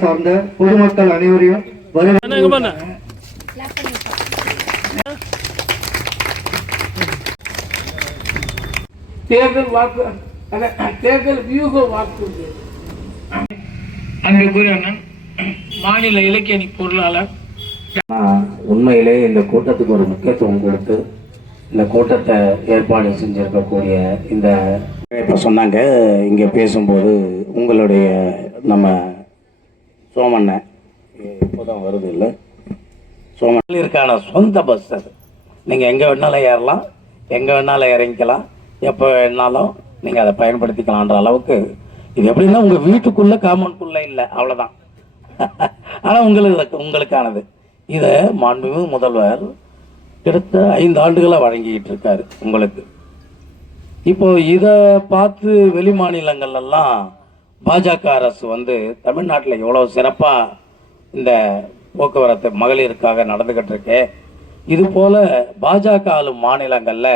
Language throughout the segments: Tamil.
சார்ந்த பொதுமக்கள் அனைவரையும் தேர்தல் வாக்கு தேர்தல் வியூக வாக்கு அன்புக்குரிய அண்ணன் மாநில இலக்கிய அணி பொருளாளர். உண்மையிலே இந்த கூட்டத்துக்கு ஒரு முக்கியத்துவம் கொடுத்து இந்த கூட்டத்தை ஏற்பாடு செஞ்சிருக்கக்கூடிய இந்த இப்போ சொன்னாங்க இங்கே பேசும்போது உங்களுடைய நம்ம சோமண்ண இப்போதான் வருது இல்லை சோமண்ணருக்கான சொந்த பஸ் அது. நீங்கள் எங்கே வேணாலும் ஏறலாம், எங்கே வேணாலும் இறங்கிக்கலாம், எப்போ வேணாலும் நீங்கள் அதை பயன்படுத்திக்கலான்ற அளவுக்கு இது எப்படின்னா உங்கள் வீட்டுக்குள்ளே காமௌண்ட்குள்ளே இல்லை, அவ்வளோதான். ஆனால் உங்களுக்கானது. இதை மாண்புமிகு முதல்வர் கிட்டத்தட்ட 5 ஆண்டுகளாக வழங்கிக்கிட்டு இருக்காரு உங்களுக்கு. இப்போ இதை பார்த்து வெளி மாநிலங்கள்லாம் பாஜக அரசு தமிழ்நாட்டில் எவ்வளோ சிறப்பாக இந்த போக்குவரத்து மகளிருக்காக நடந்துக்கிட்டு இருக்கு. இது போல் பாஜக ஆளும் மாநிலங்களில்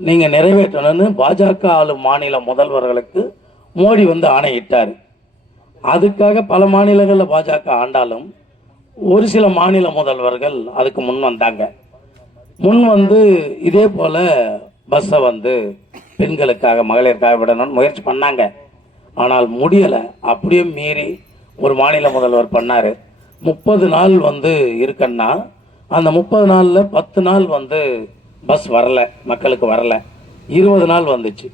நீங்கள் நிறைவேற்றணும்னு பாஜக ஆளும் மாநில முதல்வர்களுக்கு மோடி ஆணையிட்டார். அதுக்காக பல மாநிலங்களில் பாஜக ஆண்டாலும் ஒரு சில மாநில முதல்வர்கள் அதுக்கு முன் வந்தாங்க. இதே போல் பஸ்ஸை பெண்களுக்காக மகளிருக்காக விடணும்னு முயற்சி பண்ணாங்க. ஆனால் முடியலை. அப்படியே மீறி ஒரு மாநில முதல்வர் பண்ணார். 30 நாள் இருக்குன்னா அந்த 30 நாளில் 10 நாள் பஸ் வரலை, மக்களுக்கு வரலை. 20 நாள் வந்துச்சு.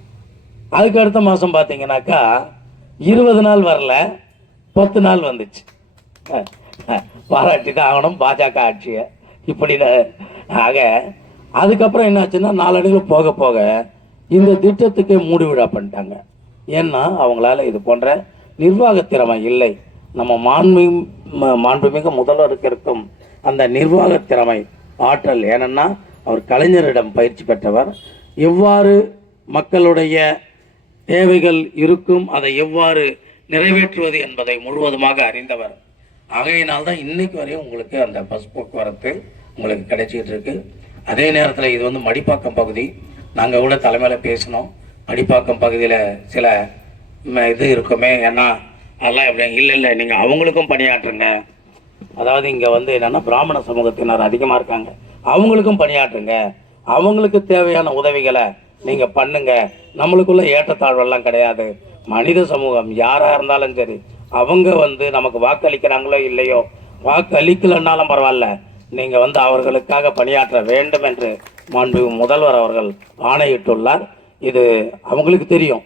அதுக்கு அடுத்த மாதம் பார்த்தீங்கன்னாக்கா 20 நாள் வரல, 10 நாள் வந்துச்சு. பாராட்டி தான் ஆகணும் பாஜக ஆட்சியை. இப்படி ஆக அதுக்கப்புறம் என்னாச்சுன்னா நாளடைவில் போக போக இந்த திட்டத்துக்கே மூடிவிடா பண்ணிட்டாங்க. ஏன்னா அவங்களால இது போன்ற நிர்வாக திறமை இல்லை. நம்ம மாண்புமிகு முதல்வருக்கு இருக்கும் அந்த நிர்வாக திறமை, ஆற்றல். ஏன்னா அவர் கலைஞரிடம் பயிற்சி பெற்றவர். எவ்வாறு மக்களுடைய தேவைகள் இருக்கும், அதை எவ்வாறு நிறைவேற்றுவது என்பதை முழுவதுமாக அறிந்தவர். ஆகையினால்தான் இன்னைக்கு வரையும் உங்களுக்கு அந்த பஸ் போக்குவரத்து உங்களுக்கு கிடைச்சிக்கிட்டு இருக்கு. அதே நேரத்தில் இது மடிப்பாக்கம் பகுதி. நாங்கள் கூட தலைமையில் பேசினோம். மடிப்பாக்கம் பகுதியில் சில இது இருக்குமே, ஏன்னா அதெல்லாம் எப்படி இல்லை நீங்கள் அவங்களுக்கும் பணியாற்றுங்க. அதாவது இங்கே என்னென்னா பிராமண சமூகத்தினர் அதிகமாக இருக்காங்க, அவங்களுக்கும் பணியாற்றுங்க, அவங்களுக்கு தேவையான உதவிகளை நீங்கள் பண்ணுங்க. நம்மளுக்குள்ள ஏற்றத்தாழ்வெல்லாம் கிடையாது. மனித சமூகம் யாராக இருந்தாலும் சரி, அவங்க நமக்கு வாக்களிக்கிறாங்களோ இல்லையோ, வாக்களிக்கலன்னாலும் பரவாயில்ல, நீங்கள் அவர்களுக்காக பணியாற்ற வேண்டும் என்று மாண்புமிகு முதல்வர் அவர்கள் ஆணையிட்டுள்ளார். இது அவங்களுக்கு தெரியும்,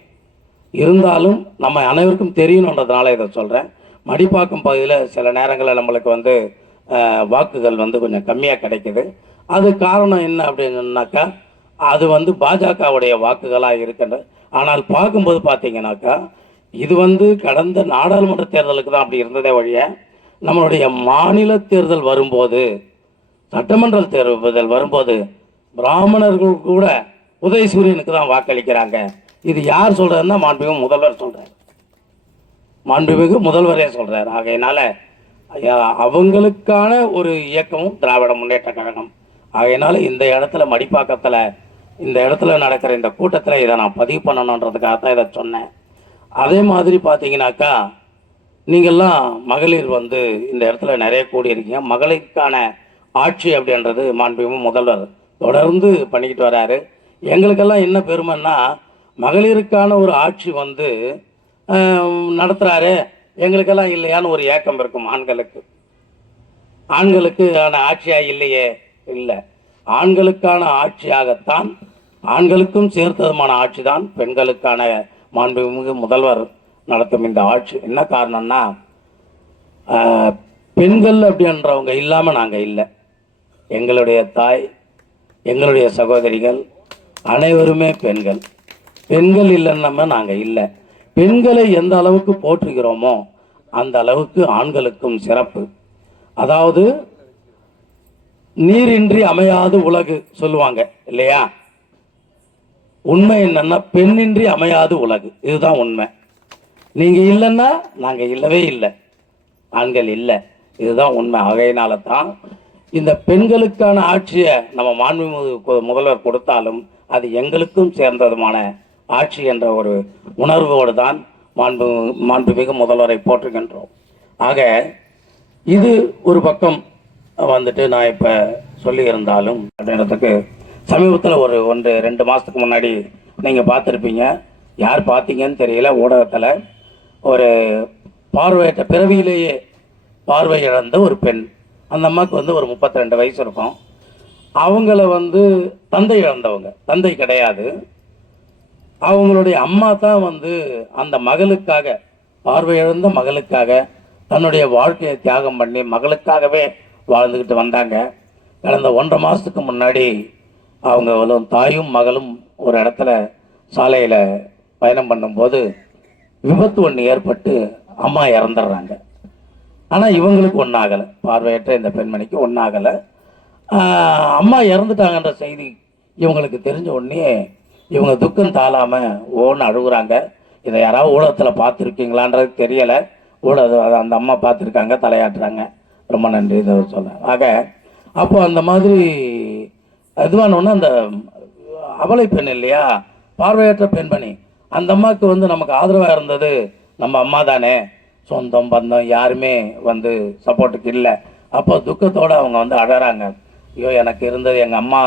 இருந்தாலும் நம்ம அனைவருக்கும் தெரியணுன்றதுனால இதை சொல்கிறேன். மடிப்பாக்கம் பகுதியில் சில நேரங்களில் நம்மளுக்கு வாக்குகள் கொஞ்சம் கம்மியாக கிடைக்குது. அது காரணம் என்ன அப்படின்னாக்கா அது பாஜகவுடைய வாக்குகளாக இருக்கின்றது. ஆனால் பார்க்கும்போது பார்த்தீங்கன்னாக்கா இது கடந்த நாடாளுமன்ற தேர்தலுக்கு தான் அப்படி இருந்ததே வழிய, நம்மளுடைய மாநில தேர்தல் வரும்போது, சட்டமன்ற தேர்தல் வரும்போது பிராமணர்கள் கூட உதயசூரியனுக்கு தான் வாக்களிக்கிறாங்க. இது யார் சொல்றதுன்னா மாண்புமிகு முதல்வர் சொல்றார். மாண்புமிகு முதல்வரே சொல்றார். ஆகையினால அவங்களுக்கான ஒரு இயக்கமும் திராவிட முன்னேற்ற கழகம். ஆகையினால இந்த இடத்துல மடிப்பாக்கத்தில் இந்த இடத்துல நடக்கிற இந்த கூட்டத்தில் இதை நான் பதிவு பண்ணணுன்றதுக்காக தான் இதை சொன்னேன். அதே மாதிரி பார்த்தீங்கன்னாக்கா நீங்கள்லாம் மகளிர் இந்த இடத்துல நிறைய கூடியிருக்கீங்க. மகளிருக்கான ஆட்சி அப்படின்றது மாண்புமிகு முதல்வர் தொடர்ந்து பண்ணிக்கிட்டு வராரு. எங்களுக்கெல்லாம் என்ன பெருமைன்னா, மகளிருக்கான ஒரு ஆட்சி நடத்துகிறாரு, எங்களுக்கெல்லாம் இல்லையான்னு ஒரு ஏக்கம் இருக்கும். ஆண்களுக்கான ஆட்சியாக இல்லையே, இல்லை, ஆண்களுக்கான ஆட்சியாகத்தான், ஆண்களுக்கும் சேர்த்ததுமான ஆட்சி தான் பெண்களுக்கான மாண்புமிகு முதல்வர் நடத்தும் இந்த ஆட்சி. என்ன காரணம்னா, பெண்கள் அப்படின்றவங்க இல்லாமல் நாங்கள் இல்லை. எங்களுடைய தாய், எங்களுடைய சகோதரிகள் அனைவருமே பெண்கள். பெண்கள் இல்லைன்னா நாங்கள் இல்லை. பெண்களை எந்த அளவுக்கு போற்றுகிறோமோ அந்த அளவுக்கு ஆண்களுக்கும் சிறப்பு. அதாவது நீரின்றி அமையாது உலகு சொல்லுவாங்க இல்லையா? உண்மை என்னன்னா, பெண்ணின்றி அமையாது உலகு. இதுதான் உண்மை. நீங்க இல்லைன்னா நாங்க இல்லவே இல்லை, ஆண்கள் இல்லை. இதுதான் உண்மை. ஆகையினால தான் இந்த பெண்களுக்கான ஆட்சியை நம்ம மாண்புமிகு முதல்வர் கொடுத்தாலும் அது எங்களுக்கும் சேர்ந்ததுமான ஆட்சி என்ற ஒரு உணர்வோடு தான் மாண்புமிகு முதல்வரை போற்றுகின்றோம். ஆக இது ஒரு பக்கம் வந்துட்டு நான் இப்போ சொல்லியிருந்தாலும் அப்படின்றதுக்கு சமீபத்தில் ஒரு 1-2 மாதத்துக்கு முன்னாடி நீங்கள் பார்த்துருப்பீங்க, யார் பார்த்தீங்கன்னு தெரியல, ஊடகத்தில் ஒரு பார்வையற்ற பிறவியிலேயே பார்வை இழந்த ஒரு பெண், அந்த அம்மாவுக்கு வந்து ஒரு 32 வயசு இருக்கும். அவங்கள வந்து தந்தை இழந்தவங்க, தந்தை கிடையாது, அவங்களுடைய அம்மா தான் வந்து அந்த மகளுக்காக, பார்வை இழந்த மகளுக்காக தன்னுடைய வாழ்க்கையை தியாகம் பண்ணி மகளுக்காகவே வாழ்ந்துக்கிட்டு வந்தாங்க. கடந்த 1.5 மாதத்துக்கு முன்னாடி அவங்களும் தாயும் மகளும் ஒரு இடத்துல சாலையில் பயணம் பண்ணும்போது விபத்து ஒன்று ஏற்பட்டு அம்மா இறந்துடுறாங்க. ஆனால் இவங்களுக்கு ஒன்றும் ஆகலை, பார்வையற்ற இந்த பெண்மணிக்கு ஒன்றும் ஆகலை. அம்மா இறந்துட்டாங்கன்ற செய்தி இவங்களுக்கு தெரிஞ்ச உடனே இவங்க துக்கம் தாழாமல் ஓன்னு அழுகுறாங்க. இதை யாராவது ஊடகத்தில் பார்த்துருக்கீங்களான்றது தெரியலை. ஊடகம் அந்த அம்மா பார்த்துருக்காங்க, தலையாட்டுறாங்க. ரொம்ப நன்றி இதை சொல்ல. ஆக அப்போ அந்த மாதிரி இதுவானோன்னா அந்த அபலை பெண் இல்லையா, பார்வையற்ற பெண்மணி, அந்த அம்மாவுக்கு வந்து நமக்கு ஆதரவாக இருந்தது நம்ம அம்மா தானே, சொந்தம் பந்தம் யாருமே வந்து சப்போர்ட்டுக்கு இல்லை. அப்போ துக்கத்தோடு அவங்க வந்து அழறாங்க. ஐயோ எனக்கு இருந்தது எங்கள் அம்மா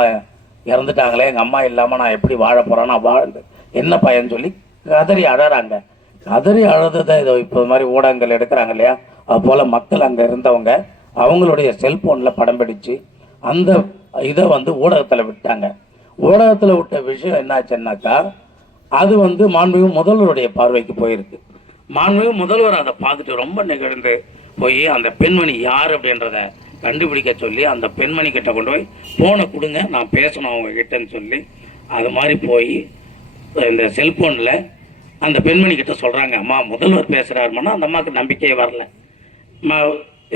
இறந்துட்டாங்களே, எங்கள் அம்மா இல்லாமல் நான் எப்படி வாழ போகிறேன், நான் வாழ்ந்து என்ன பயன்னு சொல்லி கதறி அழறாங்க. கதறி அழுததை இதை இப்போ மாதிரி ஊடகங்கள் எடுக்கிறாங்க இல்லையா, அது போல் மக்கள் அங்கே இருந்தவங்க அவங்களுடைய செல்ஃபோனில் படம் பிடிச்சு அந்த இதை வந்து ஊடகத்தில் விட்டாங்க. ஊடகத்தில் விட்ட விஷயம் என்னாச்சுன்னாக்கா, அது வந்து மாண்புமிகு முதல்வருடைய பார்வைக்கு போயிருக்கு. மாண்புமிகு முதல்வர் அதை பார்த்துட்டு ரொம்ப நெகிழ்ந்து போய் அந்த பெண்மணி யார் அப்படின்றத கண்டுபிடிக்க சொல்லி அந்த பெண்மணி கிட்ட கொண்டு போய் ஃபோனை கொடுங்க, நான் பேசணும் அவங்க கிட்டன்னு சொல்லி அது மாதிரி போய் இந்த செல்ஃபோனில் அந்த பெண்மணி கிட்ட சொல்கிறாங்க, அம்மா முதல்வர் பேசுகிறாருமானா அந்த அம்மாவுக்கு நம்பிக்கையே வரல.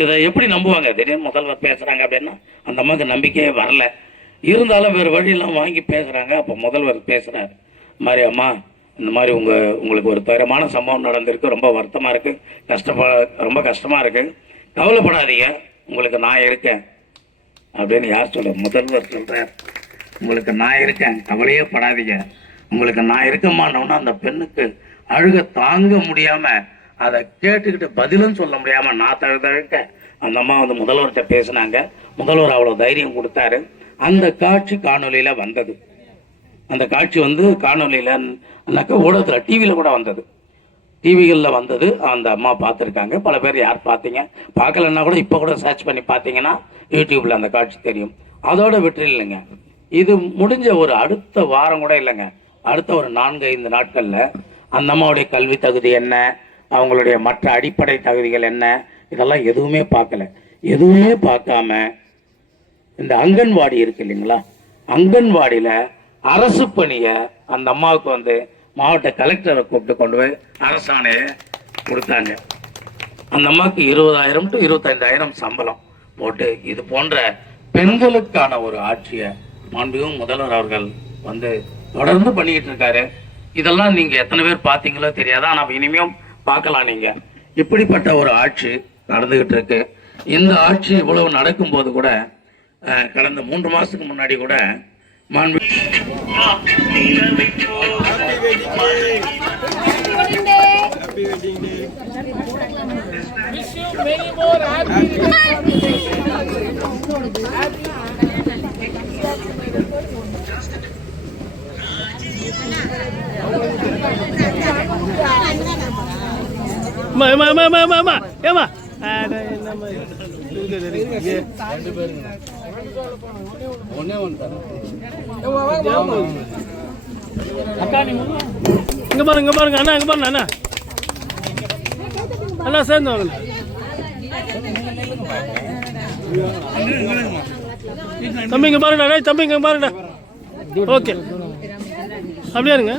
இதை எப்படி நம்புவாங்க, திடீர்னு முதல்வர் பேசுகிறாங்க அப்படின்னா அந்த அம்மாவுக்கு நம்பிக்கையே வரல. இருந்தாலும் வேறு வழியெல்லாம் வாங்கி பேசுகிறாங்க. அப்போ முதல்வர் பேசுகிறாரு, மாதிரி அம்மா இந்த மாதிரி உங்களுக்கு ஒரு துயரமான சம்பவம் நடந்திருக்கு, ரொம்ப வருத்தமாக இருக்குது, ரொம்ப கஷ்டமாக இருக்குது, கவலைப்படாதீங்க, உங்களுக்கு நான் இருக்கேன் அப்படின்னு. யார் சொல்ல? முதல்வர் சொல்கிறார், உங்களுக்கு நான் இருக்கேன், கவலையே படாதீங்க, உங்களுக்கு நான் இருக்கமானோன்னா அந்த பெண்ணுக்கு அழுக தாங்க முடியாமல் அதை கேட்டுக்கிட்டு பதிலும் சொல்ல முடியாமல் நான் தழுக்க அந்த அம்மா வந்து முதல்வர்கிட்ட பேசினாங்க. முதல்வர் அவ்வளோ தைரியம் கொடுத்தாரு. அந்த காட்சி காணொலியில் வந்தது. அந்த காட்சி வந்து காணொலியில்னாக்கா ஊடகத்தில் டிவியில் கூட வந்தது, டிவிகளில் வந்தது. அந்த அம்மா பார்த்துருக்காங்க. பல பேர் யார் பார்த்தீங்க, பார்க்கலன்னா கூட இப்போ கூட சர்ச் பண்ணி பார்த்தீங்கன்னா யூடியூப்பில் அந்த காட்சி தெரியும். அதோட விட்டு இல்லைங்க, இது முடிஞ்ச ஒரு அடுத்த வாரம் கூட இல்லைங்க, அடுத்த ஒரு 4-5 நாட்களில் அந்த அம்மாவுடைய கல்வி தகுதி என்ன, அவங்களுடைய மற்ற அடிப்படை தகுதிகள் என்ன, இதெல்லாம் எதுவுமே பார்க்கல. எதுவுமே பார்க்காம இந்த அங்கன்வாடி இருக்கு இல்லைங்களா, அங்கன்வாடியில் அரசு பணியை அந்த அம்மாவுக்கு வந்து மாவட்ட கலெக்டரை கூப்பிட்டு கொண்டு போய் அரசாணையை கொடுத்தாங்க. அந்த அம்மாவுக்கு 20,000 to 25,000 சம்பளம் போட்டு இது போன்ற பெண்களுக்கான ஒரு ஆட்சியை மாண்புமிகு முதல்வர் அவர்கள் வந்து தொடர்ந்து பண்ணிக்கிட்டு இருக்காரு. இதெல்லாம் நீங்கள் எத்தனை பேர் பார்த்தீங்களோ தெரியாதா, ஆனால் இனிமேல் பார்க்கலாம். நீங்கள் இப்படிப்பட்ட ஒரு ஆட்சி நடந்துக்கிட்டு இருக்கு. இந்த ஆட்சி இவ்வளவு நடக்கும்போது கூட கடந்த 3 மாதத்துக்கு முன்னாடி கூட மாண்பு இங்க பாருங்க அண்ணா, இங்க பாருங்க அண்ணா, அண்ணா சேர்ந்து வாங்க. தம்பி இங்க பாருங்கண்ணா, தம்பி இங்க பாருங்கண்ணா. ஓகே, அப்படியா இருங்க.